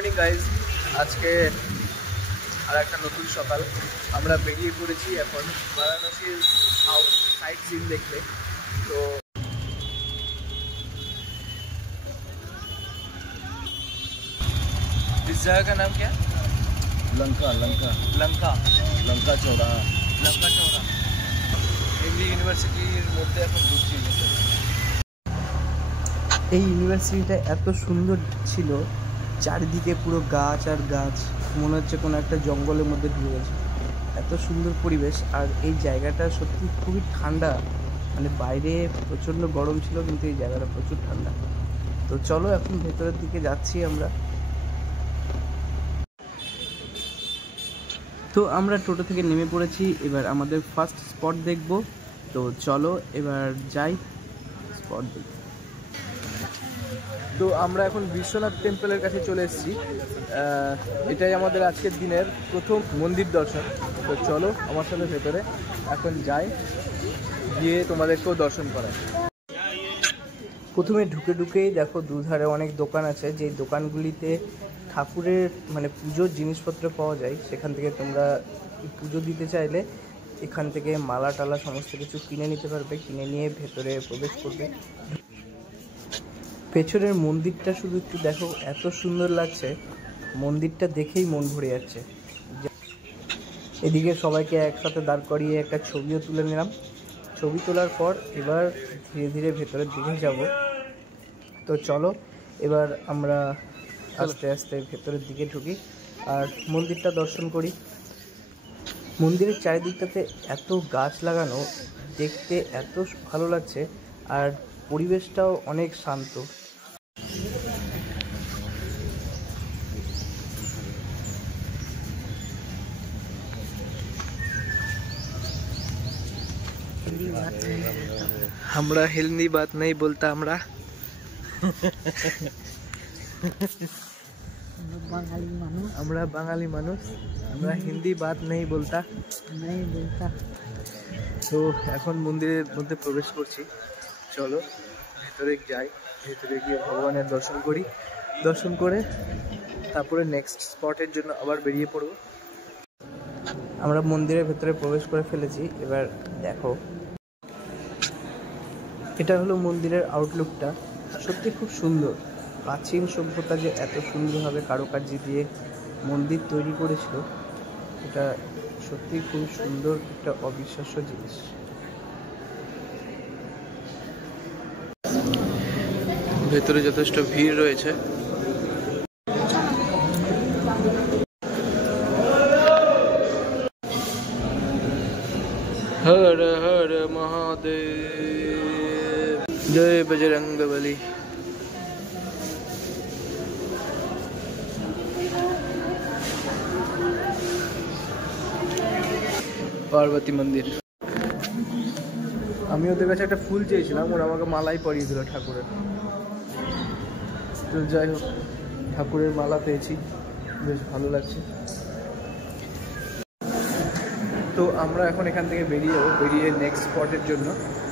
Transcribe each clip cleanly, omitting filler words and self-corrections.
Morning guys, আজকে আর একটা নতুন সকাল। আমরা বেরিয়ে পড়েছি এখন বারাণসীর সাইট সিন দেখতে। তো इस जगह का नाम क्या है? लंका लंका लंका लंका चौराहा। लंका चौरा এমনি ইউনিভার্সিটির মধ্যে এখন ঢুকছি। এই ইউনিভার্সিটিটা এত সুন্দর ছিল, চারিদিকে পুরো গাছ আর গাছ, মনে হচ্ছে কোনো একটা জঙ্গলের মধ্যে ঢুকে গেছে। এত সুন্দর পরিবেশ, আর এই জায়গাটা সত্যি খুবই ঠান্ডা। মানে বাইরে প্রচণ্ড গরম ছিল, কিন্তু এই জায়গাটা প্রচুর ঠান্ডা। তো চলো এখন ভেতরের দিকে যাচ্ছি আমরা। তো আমরা টোটো থেকে নেমে পড়েছি, এবার আমাদের ফার্স্ট স্পট দেখব। তো চলো এবার যাই স্পট দেখব। তো আমরা এখন বিশ্বনাথ টেম্পলের কাছে চলে এসেছি। এটাই আমাদের আজকের দিনের প্রথম মন্দির দর্শন। তো চলো আমার সাথে ভেতরে এখন যাই, গিয়ে তোমাদেরকেও দর্শন করাই। প্রথমে ঢুকেই দেখো দুধারে অনেক দোকান আছে, যেই দোকানগুলিতে ঠাকুরের মানে পুজোর জিনিসপত্র পাওয়া যায়। সেখান থেকে তোমরা পুজো দিতে চাইলে এখান থেকে মালা টালা সমস্ত কিছু কিনে নিতে পারবে, কিনে নিয়ে ভেতরে প্রবেশ করবে। পেছনের মন্দিরটা শুধু একটু দেখো, এত সুন্দর লাগছে, মন্দিরটা দেখেই মন ভরে যাচ্ছে। এদিকে সবাইকে একসাথে দাঁড় করিয়ে একটা ছবিও তুলে নিলাম। ছবি তোলার পর এবার ধীরে ধীরে ভেতরের দিকে যাব। তো চলো এবার আমরা আস্তে আস্তে ভেতরের দিকে ঢুকি আর মন্দিরটা দর্শন করি। মন্দিরের চারিদিকটাতে এত গাছ লাগানো, দেখতে এত ভালো লাগছে, আর পরিবেশটাও অনেক শান্ত। আমরা হিন্দি বাত नहीं बोलता, আমরা বাঙালি মানুষ, আমরা হিন্দি বাত नहीं बोलता। তো এখন মন্দিরের মধ্যে প্রবেশ করছি। চলো ভেতরে যাই, ভেতরে গিয়ে ভগবানের দর্শন করি। দর্শন করে তারপরে নেক্সট স্পটের জন্য আবার বেরিয়ে পড়ব। আমরা মন্দিরের ভেতরে প্রবেশ করে ফেলেছি। এবার দেখো, এটা হলো মন্দিরের আউটলুকটা। সত্যি খুব সুন্দর। প্রাচীন সভ্যতা যে এত সুন্দরভাবে কারুকার্য দিয়ে মন্দির তৈরি করেছিল, এটা সত্যি খুব সুন্দর একটা অবিশ্বাস্য জিনিস। ভেতরে যথেষ্ট ভিড় রয়েছে। হর হর মহাদেব, জয় বজরঙ্গবলী। পার্বতী মন্দির। আমি ওদের কাছে একটা ফুল চেয়েছিলাম, ওরা আমাকে মালাই পরিয়ে দিল ঠাকুরের। তো যাই হোক, ঠাকুরের মালা পেয়েছি, বেশ ভালো লাগছে। তো আমরা এখন এখান থেকে বেরিয়ে যাবো, বেরিয়ে নেক্সট স্পটের জন্য।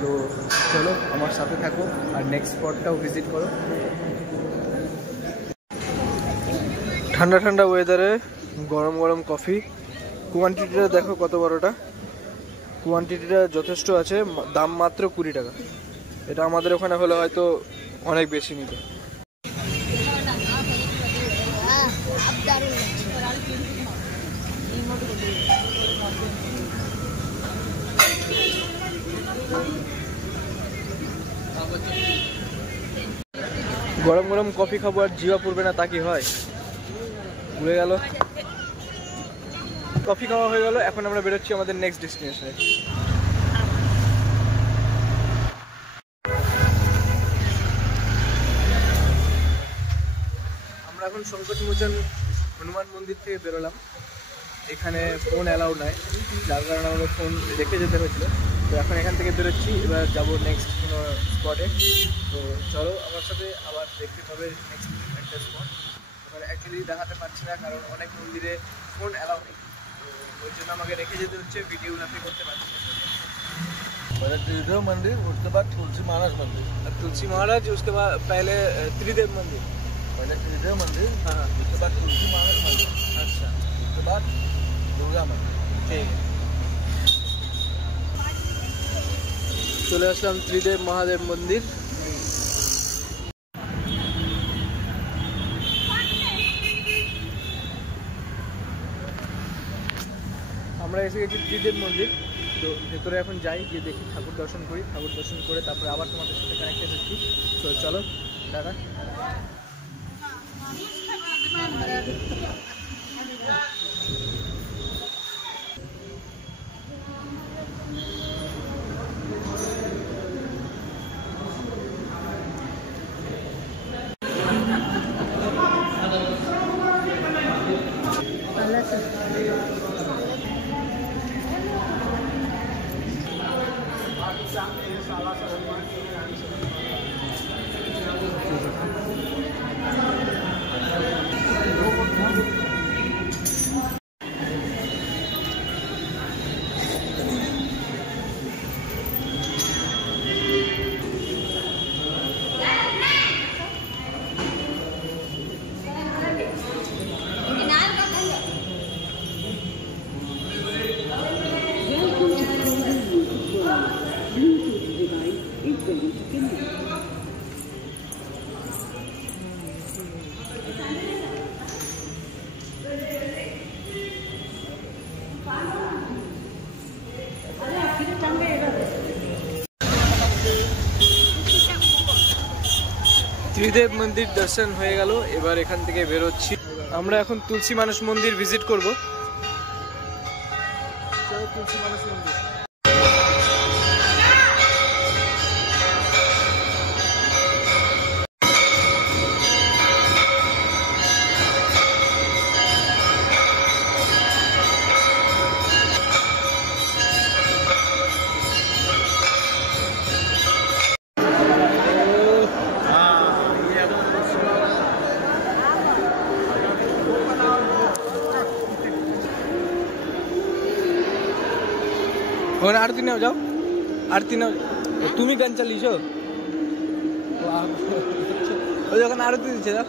তো চলো আমার সাথে থাকো আর নেক্সট স্পটটাও ভিজিট করো। ঠান্ডা ঠান্ডা ওয়েদারে গরম গরম কফি। কোয়ান্টিটিটা দেখো কত বড়টা, কোয়ান্টিটিটা যথেষ্ট আছে। দাম মাত্র 20 টাকা। এটা আমাদের ওখানে হলে হয়তো অনেক বেশি নিত। গরম গরম কফি খাবো আর জিভা পড়বে না, তা কি হয়? ঘুরে গেল, কফি খাওয়া হয়ে গেল। এখন আমরা বেরোচ্ছি আমাদের নেক্সট ডেস্টিনেশনে। আমরা এখন সংকটমোচন হনুমান মন্দির থেকে বেরোলাম। এখানে ফোন অ্যালাউ নাই, যার কারণে আমাদের ফোন রেখে যেতে হয়েছিল। তো এখন এখান থেকে বেরোচ্ছি, এবার যাবো নেক্সট কোনো স্পটে। তো চলো আমার সাথে, আবার দেখতে পাবে নেক্সট একটা স্পট। এবার অ্যাকচুয়ালি দেখাতে পারছি না, কারণ অনেক মন্দিরে ফোন অ্যালাউ নেই। তো ওই জন্য আমাকে রেখে যেতে হচ্ছে, ভিডিওগ্রাফি করতে পারছি। त्रिदेव मंदिर, उसके बाद तुलसी महाराज मंदिर। तुलसी महाराज, उसके बाद पहले त्रिदेव मंदिर। पहले त्रिदेव मंदिर, हाँ उसके बाद तुलसी महाराज मंदिर, अच्छा उसके बाद दुर्गा मंदिर। ঠিক চলে আসলাম ত্রিদেব মহাদেব মন্দির। আমরা এসে গেছি ত্রিদেব মন্দির। তো ভেতরে এখন যাই, গিয়ে দেখি, ঠাকুর দর্শন করি, ঠাকুর দর্শন করে তারপরে আবার তোমাদের সাথে কানেক্টেড হচ্ছি। তো চলো দাদা। ত্রিদেব মন্দির দর্শন হয়ে গেল, এবার এখান থেকে বেরোচ্ছি। আমরা এখন তুলসী মানস মন্দির ভিজিট করব। তুলসী মানস মন্দির ওখানে আরতি নাও, যাও আরতি নাও। তুমি গান চালিয়েছো, ওই যখন আরতি দিচ্ছে যাও।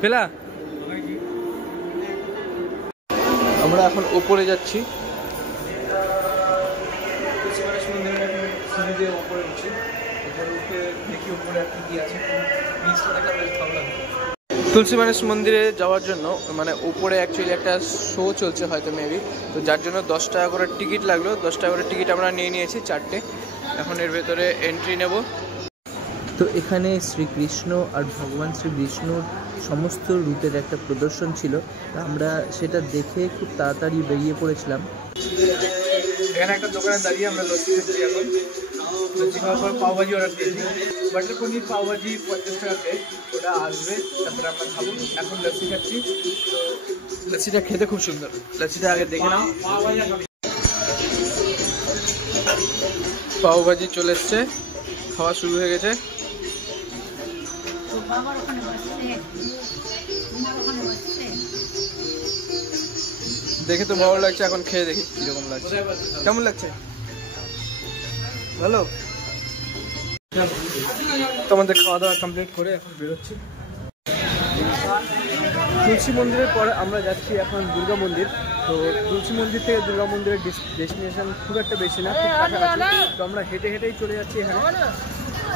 ফেলা আমরা এখন উপরে যাচ্ছি। সিঁড়ি দিয়ে উপরে উঠছি, উপরে উঠে দেখি উপরে আর কি আছে। নিচটা দেখা বেশ ভালো লাগে। তুলসী মানস মন্দিরে যাওয়ার জন্য মানে উপরে অ্যাকচুয়ালি একটা শো চলছে হয়তো মেবি, তো যার জন্য 10 টাকা করে টিকিট লাগলো। 10 টাকা করে টিকিট আমরা নিয়ে নিয়েছি 4টে। এখন এর ভেতরে এন্ট্রি নেব। তো এখানে শ্রীকৃষ্ণ আর ভগবান শ্রী বিষ্ণুর সমস্ত রূপের একটা প্রদর্শন ছিল। আমরা সেটা দেখে খুব তাড়াতাড়ি বেরিয়ে পড়েছিলাম। এখানে একটা দোকানে দাঁড়িয়ে আমরা লস্যি খাচ্ছি। এখন লস্যি খাওয়ার পর পাওভাজি অর্ডার দিয়েছি। বাটার পনির পাওভাজি 50 টাকা প্লেট, ওটা আসবে, তারপরে আমরা খাবো। এখন লস্যি খাচ্ছি। তো লস্যিটা খেতে খুব সুন্দর। লস্যিটা আগে দেখে নাও। পাওভাজি চলে এসছে, খাওয়া শুরু হয়ে গেছে। দেখে তো ভালো লাগছে, এখন খেয়ে দেখি কিরকম লাগছে। কেমন লাগছে? ভালো। তোমাদের খাওয়া দাওয়া কমপ্লিট করে এখন বেরোচ্ছি। তুলসী মন্দিরের পরে আমরা যাচ্ছি এখন দুর্গা মন্দির। তো তুলসী মন্দির থেকে দুর্গা মন্দিরের ডেস্টিনেশন খুব একটা বেশি না, খুব কাছাকাছি। তো আমরা হেঁটে হেঁটেই চলে যাচ্ছি। এখানে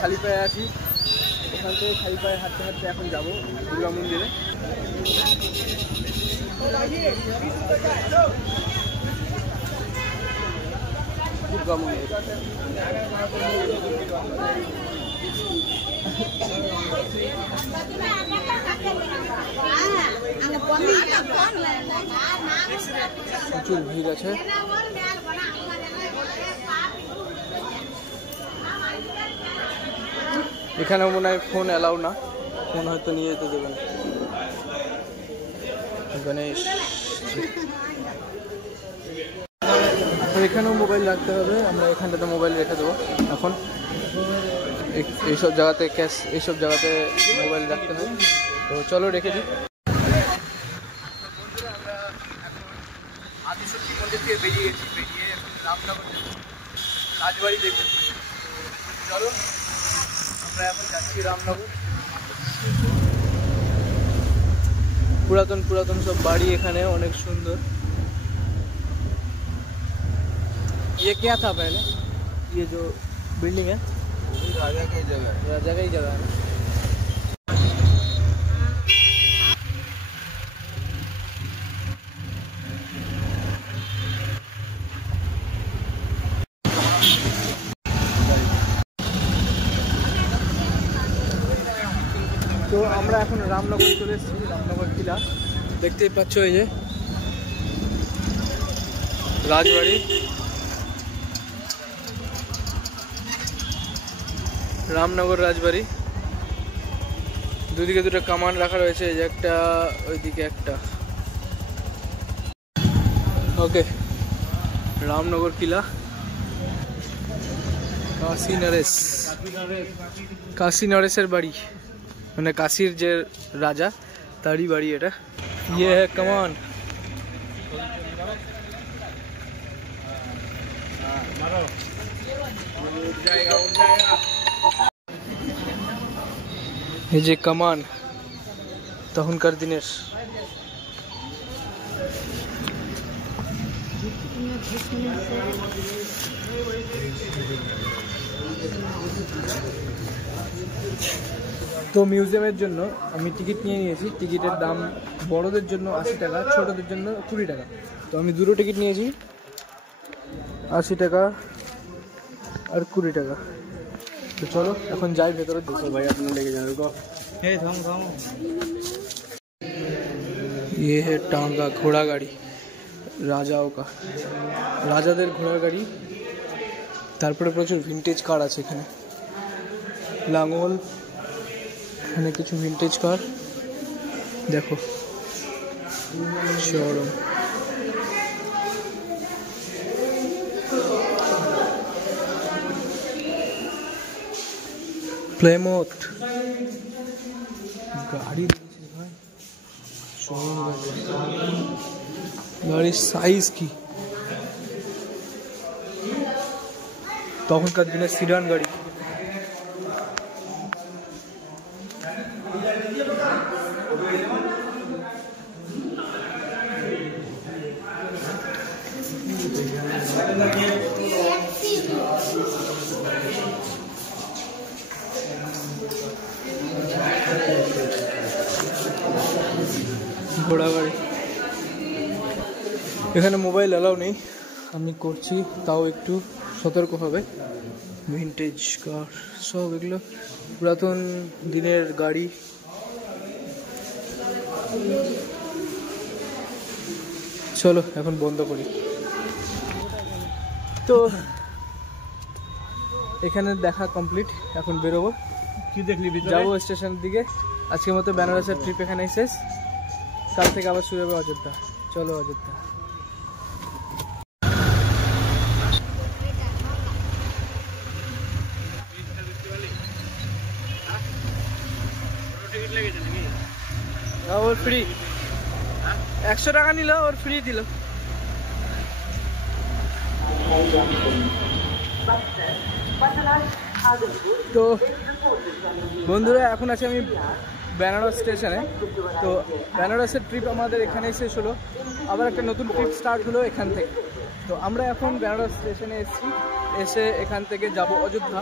খালি পায়ে আছি, এখান থেকে খালি পায়ে হাঁটতে হাঁটতে এখন যাবো দুর্গা মন্দিরে। দুর্গা মন্দির প্রচুর ভিড় আছে। এখানেও মনে হয় ফোন অ্যালাউ না, ফোন হয়তো নিয়ে যেতে দেবেন। গণেশ, তো এখানেও মোবাইল রাখতে হবে। আমরা এখানটাতে মোবাইল রেখে দেবো। এখন এইসব জায়গাতে ক্যাশ, এইসব জায়গাতে মোবাইল রাখতে হয়। তো চলো রেখে দিই। আদিশক্তি মন্দির থেকে বেরিয়ে গেছি, বেরিয়ে রামনগর রাজবাড়ি দেখতে। চলো আমরা এখন যাচ্ছি রামনগর। পুরাতন পুরাতন সব বাড়ি এখানে অনেক সুন্দর। ये क्या था पहले? ये जो बिल्डिंग है राजा की जगह है। राजा का ही जगह है ना? তো আমরা এখন রামনগর চলে এসেছি, রামনগর কিলা দেখতেই পাচ্ছ, এই যে রাজবাড়ি, রামনগর রাজবাড়ি। দুদিকে দুটো কামান রাখা রয়েছে, এই যে একটা, ওইদিকে একটা। ওকে, রামনগর কিলা, কাশী নরেশ, কাশী নরেশের বাড়ি, মানে কাশীর যে রাজা তারই বাড়ি এটা। ইয়ে হ্যাঁ কামান। এই যে কামান তখনকার দিনের। তো মিউজিয়ামের জন্য আমি টিকিট নিয়ে নিয়েছি। টিকিটের দাম বড়দের জন্য 80 টাকা, ছোটদের জন্য 20 টাকা। তো আমি দুটো টিকিট নিয়েছি, 80 টাকা আর 20 টাকা। तो चलो এখন যাই ভেতরে, দেখো ভাই আপনি लेके जाओ को। हे থাম থাম। ये है टांगा घोड़ा गाड़ी, রাজাও का, রাজাদের ঘোড়ার গাড়ি। তারপরে প্রচুর ভিনটেজ কার আছে এখানে, লাঙ্গল, এখানে কিছু ভিনটেজ কার দেখো, শোরুম। প্লেমথ গাড়ি ভাই, গাড়ির সাইজ কি, তখনকার দিনের সিডান গাড়ি। ঘোড়া গাড়ি, এখানে মোবাইল অ্যালাউ নেই, আমি করছি তাও একটু সতর্ক হবে। ভিনটেজ কার সব এগুলো পুরাতন দিনের গাড়ি। চলো এখন বন্ধ করি। তো এখানে দেখা কমপ্লিট, এখন বেরোবো। কি দেখলি? যাবো স্টেশনের দিকে। আজকের মতো বেনারসের ট্রিপ এখানেই শেষ, কাল থেকে আবার শুরু হবে অযোধ্যা। চলো অযোধ্যা। ওর ফ্রি 100 টাকা নিল, ওর ফ্রি দিল। তো বন্ধুরা এখন আছি আমি বেনারস স্টেশনে। তো বেনারসের ট্রিপ আমাদের এখানেই শেষ হলো, আবার একটা নতুন ট্রিপ স্টার্ট হলো এখান থেকে। তো আমরা এখন বেনারস স্টেশনে এসেছি, এসে এখান থেকে যাব অযোধ্যা।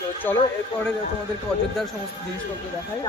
তো চলো এরপরে তোমাদেরকে অযোধ্যার সমস্ত জিনিসপত্র দেখাই।